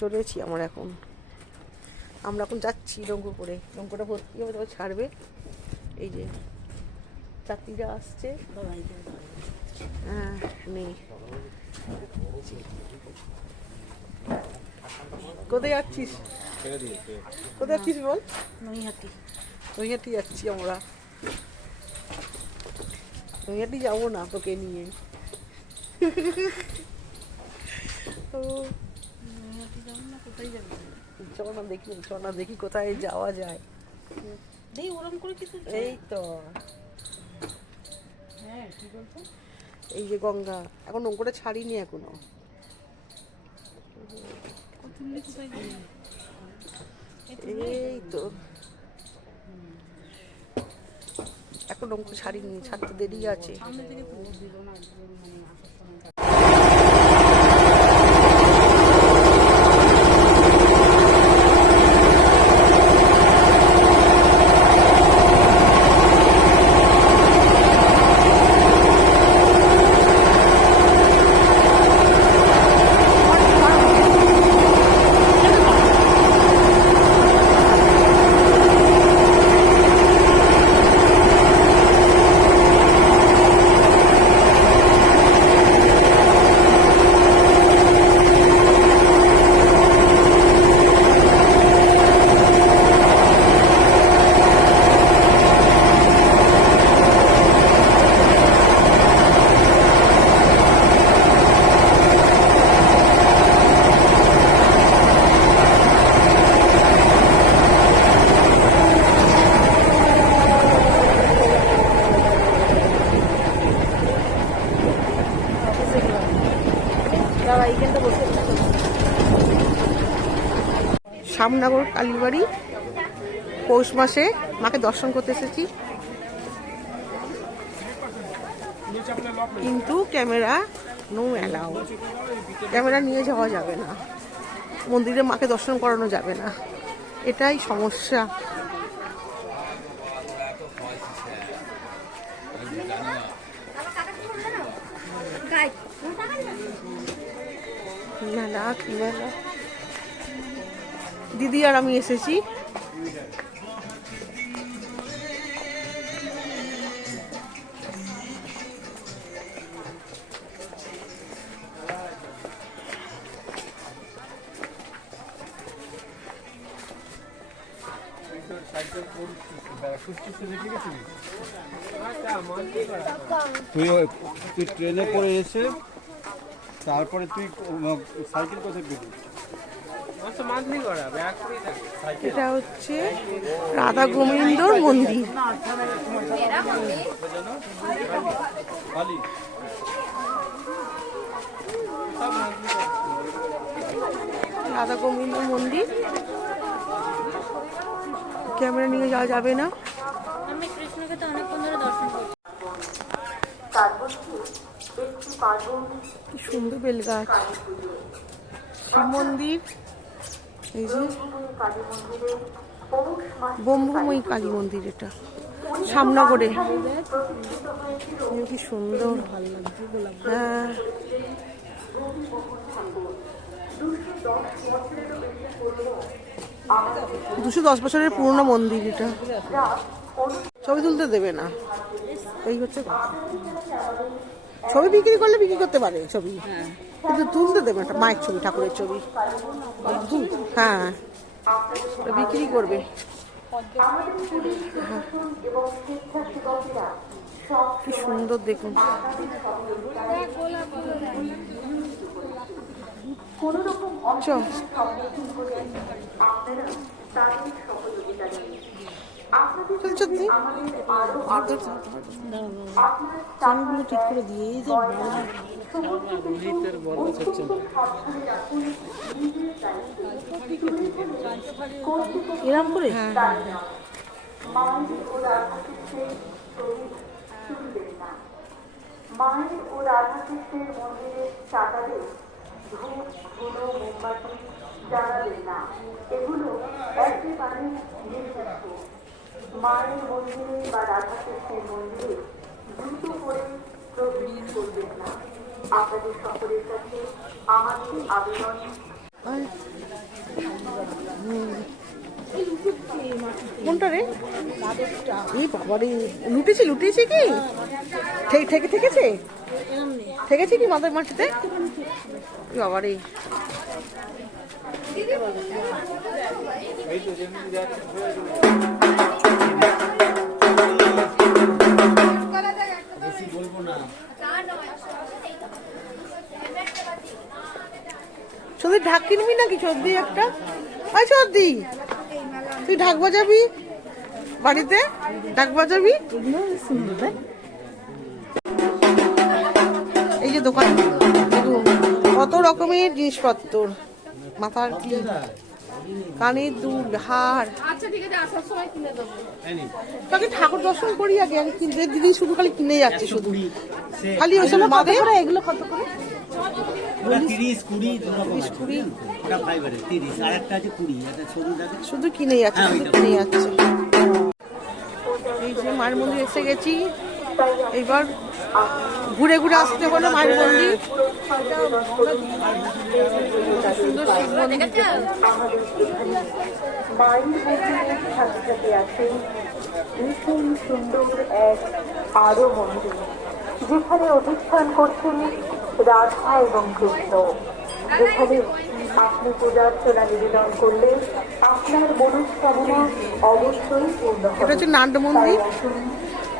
চলেছি আমরা এখন। আমরা এখন যাচ্ছি নৌকো করে। নৌকোটা ভর্তি হবে তবে ছাড়বে। এই যে যাত্রীরা আসছে। হ্যাঁ নেই। কোথায় যাচ্ছিস? কোথায় যাচ্ছিস বল? নৈহাটি। নৈহাটি যাচ্ছি আমরা। নৈহাটি যাব না তোকে নিয়ে ও নৈহাটি যাব না কোথায় যাব চল না দেখি চল না দেখি কোথায় যাওয়া যায়। দেই ওরম করে কিছু এই তো। হ্যাঁ কি এই যে গঙ্গা এখন নৌকোটা ছাড়িনি এখনও। এই তো। এখন নৌকো ছাড়িনি ছাড়তে দেরি আছে সামনে থেকে তো দিল না একদম মানে আসার সময় শ্যামনগর কালীবাড়ি পৌষ মাসে মাকে দর্শন করতে এসেছি। কিন্তু ক্যামেরা নো অ্যালাউ। ক্যামেরা নিয়ে যাওয়া যাবে না। মন্দিরে মাকে দর্শন করানো যাবে না। এটাই সমস্যা। মেলা কি মেলা দিদি আর আমি এসেছি। তুই তুই ট্রেনে করে এসে তারপরে তুই সাইকেল কোথায় পেলি? এটা হচ্ছে রাধা গোবিন্দর মন্দির। রাধা গোবিন্দ মন্দির। ক্যামেরা নিয়ে যাওয়া যাবে না। আমি কৃষ্ণকে তো অনেকক্ষণ ধরে দর্শন করছি। কি সুন্দর বেল গাছ শিব মন্দির। এই যে ব্রহ্মময়ী কালী মন্দির এটা। সামনগরে। কি সুন্দর। ভালো হ্যাঁ। দুশো দশ বছরের পুরনো মন্দির এটা। ছবি তুলতে দেবে না। এই হচ্ছে ছবি বিক্রি করলে বিক্রি করতে পারে ছবি। কিন্তু তুলতে দেবে না মায়ের ছবি, ঠাকুরের ছবি হ্যাঁ বিক্রি করবে। কি সুন্দর দেখুন চ। চাবিগুলো ঠিক করে দিয়ে যে এরম করে মায়ের ও রাধাকৃষ্ণের মন্দিরের চাতালে ধূপ, ধুলো, মোমবাতি জ্বালাবেন না। এগুলো একেবারে নিষিদ্ধ মায়ের মন্দিরে বা মন্দিরে পরে প্রবেশ করবেন না। আপনাদের সকলের কাছে আমাদের আবেদন। কোনটা রে? এই বাবা রে, লুটেছে লুটেছে কি? থেকে থেকেছে থেকেছে কি মাথার মাটিতে? এই বাবা সর্দি ঢাক কিনবি নাকি? সর্দি একটা? ওই সর্দি তুই ঢাক বাজাবি? বাড়িতে? ঢাক বাজাবি? এই যে দোকান। কত রকমের জিনিসপত্র। মাথার ক্লিপ কানের দুল হার। আচ্ছা ঠিক আছে আসার সময় কিনে দেবো। তাকে ঠাকুর দর্শন করি আগে? আগে কিনতে দিদি শুধু খালি কিনে যাচ্ছে শুধু। খালি ওইসব বাদে এগুলো কত করে? শুধু কিনে যাচ্ছে হ্যাঁ, শুধু কিনে যাচ্ছে। এই যে মায়ের মন্দির এসে গেছি। এইবার ঘুরে ঘুরে আসতে হলো মায়ের মন্দির। সুন্দর এক আরও মন্দির যেখানে অধিষ্ঠান করছেন রাধা এবং কৃষ্ণ যেখানে আপনি পূজার্চনা নিবেদন করলে আপনার মনস্কামনা অবশ্যই পূর্ণ হবে। নান্ড মন্দির।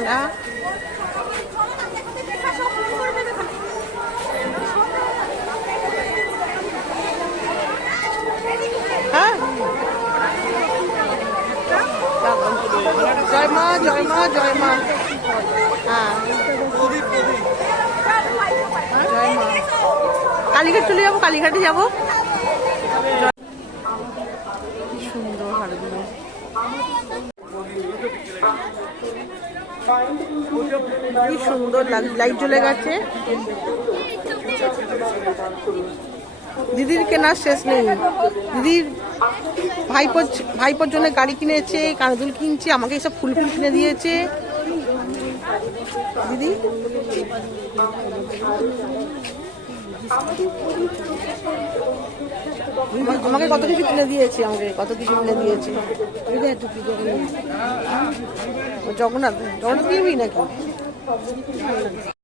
মেলা হ্যাঁ। জয় মা জয় মা জয় মা। হ্যাঁ। জয় মা। কালীঘাট চলে যাব, কালীঘাটে যাব কি সুন্দর হারগুলো কি সুন্দর লাইট জ্বলে গেছে। দিদির কেনার শেষ নেই। দিদির ভাইপোর ভাইপোর জন্য গাড়ি কিনেছে কানদুল কিনছে আমাকে এসব ফুল ফুল কিনে দিয়েছে। দিদি? আমাকে কত কিছু কিনে দিয়েছে আমাকে কত কিছু কিনে দিয়েছে। জগন্নাথ জগন্নাথ কিনবি নাকি? 嗯。